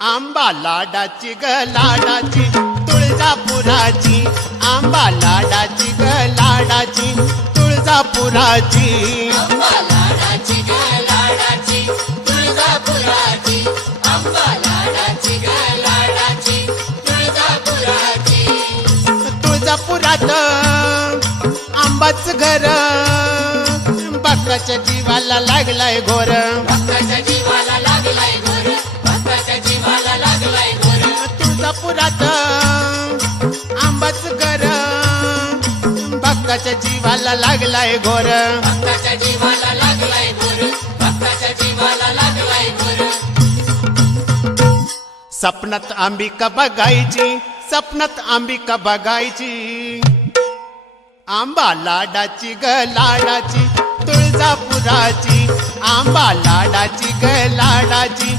आंबा लाडाची ग लाडाची तुळजापुराची, आंबा लाडाची ग लाडाची तुळजापुराची, आंबा लाडाची ग लाडाची तुळजापुराची, आंबा लाडाची ग लाडाची तुळजापुराची. तुळजापुरात आंबाच घर, भक्ताच्या जीवाला लागलाय घोर, भक्ताच्या जीवाला लागलाय घोर, भक्ताच्या जीवाला लागलाय घोर. तुळजापुरात आंबाच घर, भक्ताच्या जीवाला लागलाय घोर, भक्ताच्या जीवाला लागलाय घोर, भक्ताच्या जीवाला लागलाय घोर. सपनात अंबिका बघायची, सपनात अंबिका बघायची, आंबा लाडाची ग लाडाची तुळजापुराची, आंबा लाडाची ग लाडाची